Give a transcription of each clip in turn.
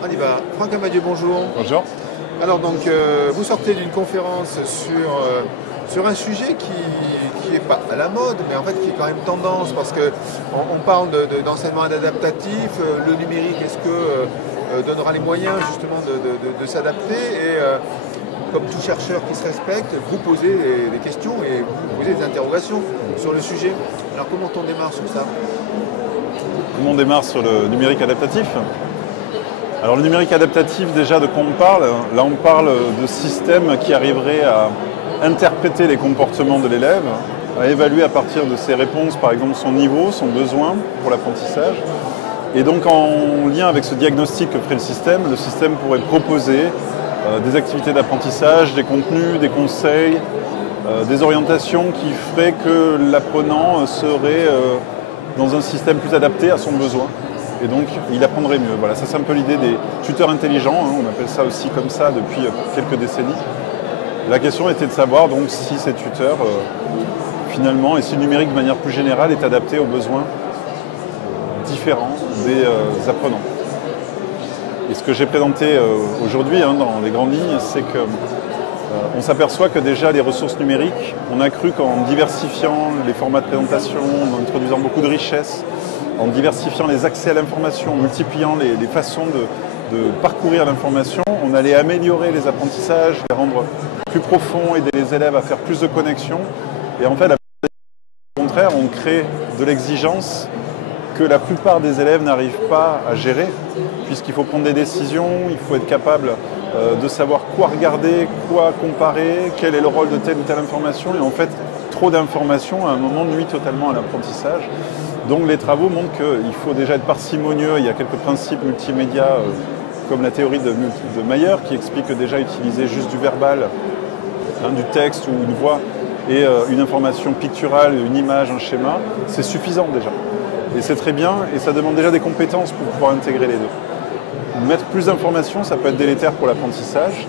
On y va. Franck Amadieu, bonjour. Bonjour. Alors donc, vous sortez d'une conférence sur un sujet qui n'est pas à la mode, mais en fait qui est quand même tendance, parce qu'on parle d'enseignement adaptatif, le numérique, est-ce que donnera les moyens justement de s'adapter et comme tout chercheur qui se respecte, vous posez des questions et vous posez des interrogations sur le sujet. Alors comment on démarre sur ça? Comment on démarre sur le numérique adaptatif? Alors le numérique adaptatif, déjà de quoi on parle? Là on parle de systèmes qui arriveraient à interpréter les comportements de l'élève, à évaluer à partir de ses réponses, par exemple son niveau, son besoin pour l'apprentissage. Et donc en lien avec ce diagnostic que ferait le système pourrait proposer des activités d'apprentissage, des contenus, des conseils, des orientations qui feraient que l'apprenant serait dans un système plus adapté à son besoin. Et donc, il apprendrait mieux. Voilà, ça c'est un peu l'idée des tuteurs intelligents, hein, on appelle ça aussi comme ça depuis quelques décennies. La question était de savoir donc si ces tuteurs, finalement, et si le numérique de manière plus générale est adapté aux besoins différents des apprenants. Et ce que j'ai présenté aujourd'hui dans les grandes lignes, c'est que on s'aperçoit que déjà les ressources numériques, on a cru qu'en diversifiant les formats de présentation, en introduisant beaucoup de richesses, en diversifiant les accès à l'information, en multipliant les façons de parcourir l'information, on allait améliorer les apprentissages, les rendre plus profonds, aider les élèves à faire plus de connexions. Et en fait, au contraire, on crée de l'exigence que la plupart des élèves n'arrivent pas à gérer, puisqu'il faut prendre des décisions, il faut être capable de savoir quoi regarder, quoi comparer, quel est le rôle de telle ou telle information. Et en fait, trop d'informations à un moment nuit totalement à l'apprentissage. Donc les travaux montrent qu'il faut déjà être parcimonieux. Il y a quelques principes multimédia, comme la théorie de Mayer, qui explique que déjà utiliser juste du verbal, du texte ou une voix, et une information picturale, une image, un schéma, c'est suffisant déjà. Et c'est très bien, et ça demande déjà des compétences pour pouvoir intégrer les deux. Mettre plus d'informations, ça peut être délétère pour l'apprentissage,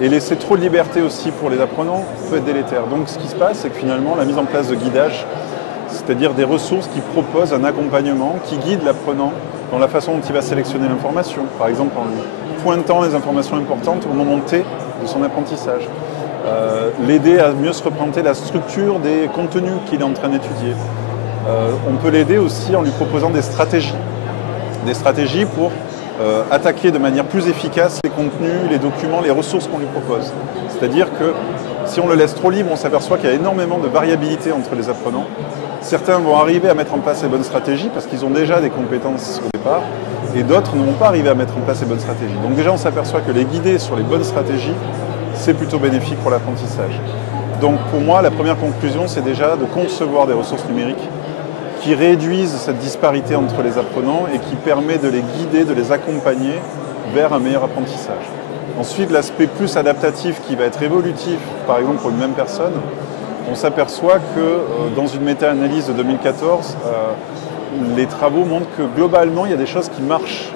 et laisser trop de liberté aussi pour les apprenants peut être délétère. Donc ce qui se passe, c'est que finalement, la mise en place de guidage, c'est-à-dire des ressources qui proposent un accompagnement, qui guide l'apprenant dans la façon dont il va sélectionner l'information. Par exemple, en pointant les informations importantes au moment T de son apprentissage. L'aider à mieux se représenter la structure des contenus qu'il est en train d'étudier. On peut l'aider aussi en lui proposant des stratégies. Des stratégies pour attaquer de manière plus efficace les contenus, les documents, les ressources qu'on lui propose. C'est-à-dire que si on le laisse trop libre, on s'aperçoit qu'il y a énormément de variabilité entre les apprenants. Certains vont arriver à mettre en place les bonnes stratégies parce qu'ils ont déjà des compétences au départ, et d'autres ne vont pas arriver à mettre en place les bonnes stratégies. Donc déjà, on s'aperçoit que les guider sur les bonnes stratégies, c'est plutôt bénéfique pour l'apprentissage. Donc pour moi, la première conclusion, c'est déjà de concevoir des ressources numériques qui réduisent cette disparité entre les apprenants et qui permet de les guider, de les accompagner vers un meilleur apprentissage. Ensuite, l'aspect plus adaptatif qui va être évolutif, par exemple pour une même personne, on s'aperçoit que dans une méta-analyse de 2014, les travaux montrent que globalement, il y a des choses qui marchent,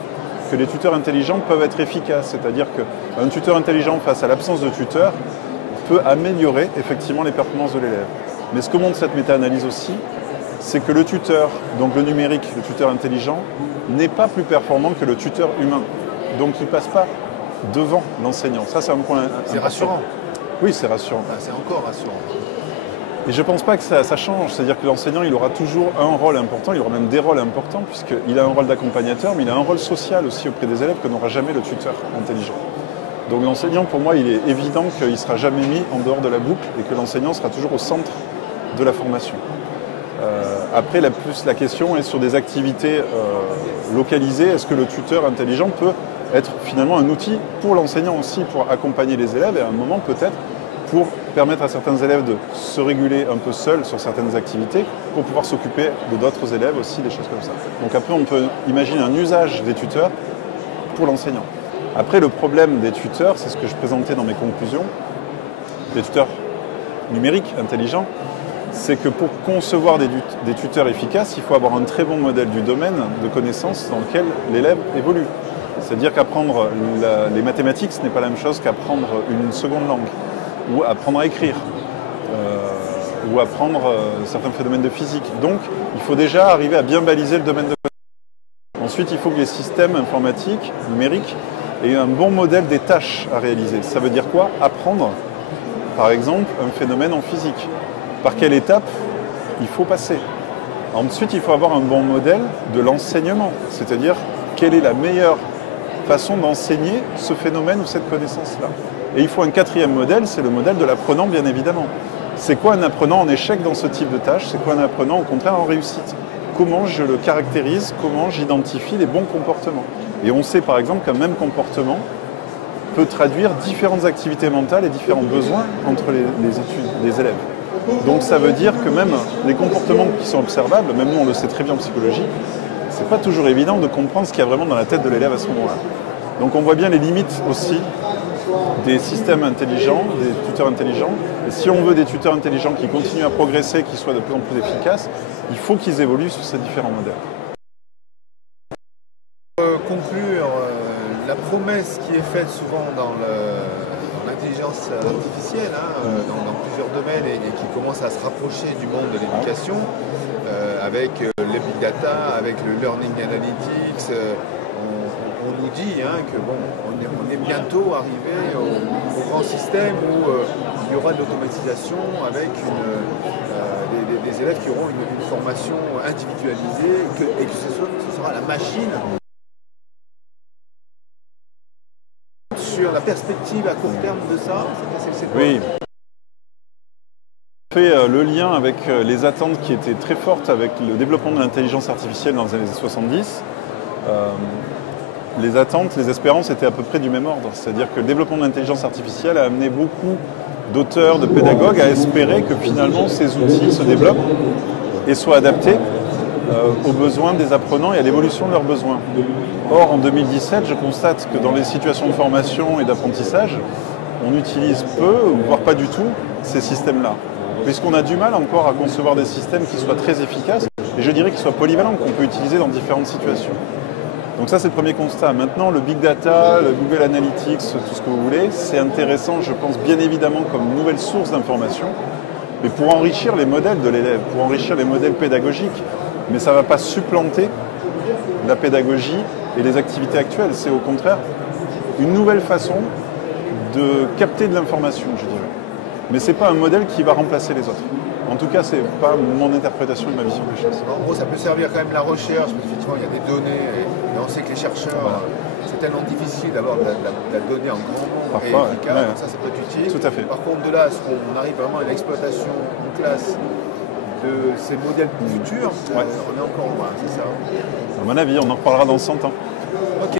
que les tuteurs intelligents peuvent être efficaces. C'est-à-dire qu'un tuteur intelligent face à l'absence de tuteur peut améliorer effectivement les performances de l'élève. Mais ce que montre cette méta-analyse aussi, c'est que le tuteur, donc le numérique, le tuteur intelligent, n'est pas plus performant que le tuteur humain. Donc il ne passe pas devant l'enseignant. Ça, c'est un point important. C'est rassurant. Oui, c'est rassurant. Enfin, c'est encore rassurant. Et je ne pense pas que ça change. C'est-à-dire que l'enseignant, il aura toujours un rôle important, il aura même des rôles importants, puisqu'il a un rôle d'accompagnateur, mais il a un rôle social aussi auprès des élèves que n'aura jamais le tuteur intelligent. Donc l'enseignant, pour moi, il est évident qu'il ne sera jamais mis en dehors de la boucle et que l'enseignant sera toujours au centre de la formation. Après, la question est sur des activités localisées. Est-ce que le tuteur intelligent peut être finalement un outil pour l'enseignant aussi, pour accompagner les élèves et à un moment peut-être pour permettre à certains élèves de se réguler un peu seuls sur certaines activités pour pouvoir s'occuper de d'autres élèves aussi, des choses comme ça. Donc après, on peut imaginer un usage des tuteurs pour l'enseignant. Après, le problème des tuteurs, c'est ce que je présentais dans mes conclusions, des tuteurs numériques, intelligents, c'est que pour concevoir des tuteurs efficaces, il faut avoir un très bon modèle du domaine de connaissances dans lequel l'élève évolue. C'est-à-dire qu'apprendre les mathématiques, ce n'est pas la même chose qu'apprendre une seconde langue, ou apprendre à écrire, ou apprendre certains phénomènes de physique. Donc, il faut déjà arriver à bien baliser le domaine de connaissances. Ensuite, il faut que les systèmes informatiques, numériques, aient un bon modèle des tâches à réaliser. Ça veut dire quoi? Apprendre, par exemple, un phénomène en physique. Par quelle étape il faut passer? Ensuite, il faut avoir un bon modèle de l'enseignement, c'est-à-dire quelle est la meilleure façon d'enseigner ce phénomène ou cette connaissance-là. Et il faut un quatrième modèle, c'est le modèle de l'apprenant, bien évidemment. C'est quoi un apprenant en échec dans ce type de tâche? C'est quoi un apprenant, au contraire, en réussite? Comment je le caractérise? Comment j'identifie les bons comportements? Et on sait, par exemple, qu'un même comportement peut traduire différentes activités mentales et différents besoins entre les élèves. Donc ça veut dire que même les comportements qui sont observables, même nous on le sait très bien en psychologie, c'est pas toujours évident de comprendre ce qu'il y a vraiment dans la tête de l'élève à ce moment-là. Donc on voit bien les limites aussi des systèmes intelligents, des tuteurs intelligents. Et si on veut des tuteurs intelligents qui continuent à progresser, qui soient de plus en plus efficaces, il faut qu'ils évoluent sur ces différents modèles. Pour conclure, la promesse qui est faite souvent dans l'intelligence artificielle, dans plusieurs domaines et qui commence à se rapprocher du monde de l'éducation, avec les big data, avec le learning analytics, on nous dit que bon, on est bientôt arrivé au grand système où il y aura de l'automatisation avec des élèves qui auront une formation individualisée et que ce sera la machine. Sur la perspective à court terme de ça, c'est quoi? Oui. On fait le lien avec les attentes qui étaient très fortes avec le développement de l'intelligence artificielle dans les années 70. Les attentes, les espérances étaient à peu près du même ordre. C'est-à-dire que le développement de l'intelligence artificielle a amené beaucoup d'auteurs, de pédagogues à espérer que finalement ces outils se développent et soient adaptés aux besoins des apprenants et à l'évolution de leurs besoins. Or, en 2017, je constate que dans les situations de formation et d'apprentissage, on utilise peu, voire pas du tout, ces systèmes-là. Puisqu'on a du mal encore à concevoir des systèmes qui soient très efficaces, et je dirais qu'ils soient polyvalents, qu'on peut utiliser dans différentes situations. Donc ça, c'est le premier constat. Maintenant, le big data, le Google Analytics, tout ce que vous voulez, c'est intéressant, je pense, bien évidemment, comme nouvelle source d'information, mais pour enrichir les modèles de l'élève, pour enrichir les modèles pédagogiques. Mais ça ne va pas supplanter la pédagogie et les activités actuelles. C'est au contraire une nouvelle façon de capter de l'information, je dirais. Mais ce n'est pas un modèle qui va remplacer les autres. En tout cas, ce n'est pas mon interprétation de ma vision des choses. En gros, ça peut servir quand même la recherche, parce qu'effectivement, il y a des données, et on sait que les chercheurs, c'est tellement difficile d'avoir de la donnée en grand nombre parfois, et efficace, donc ça peut être utile. Tout à fait. Par contre, de là, on arrive vraiment à l'exploitation en classe de ces modèles futurs, on est encore loin, c'est ça? À mon avis, on en reparlera dans 100 ans. Ok.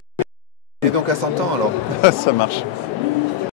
Et donc à 100 ans alors? Ça marche.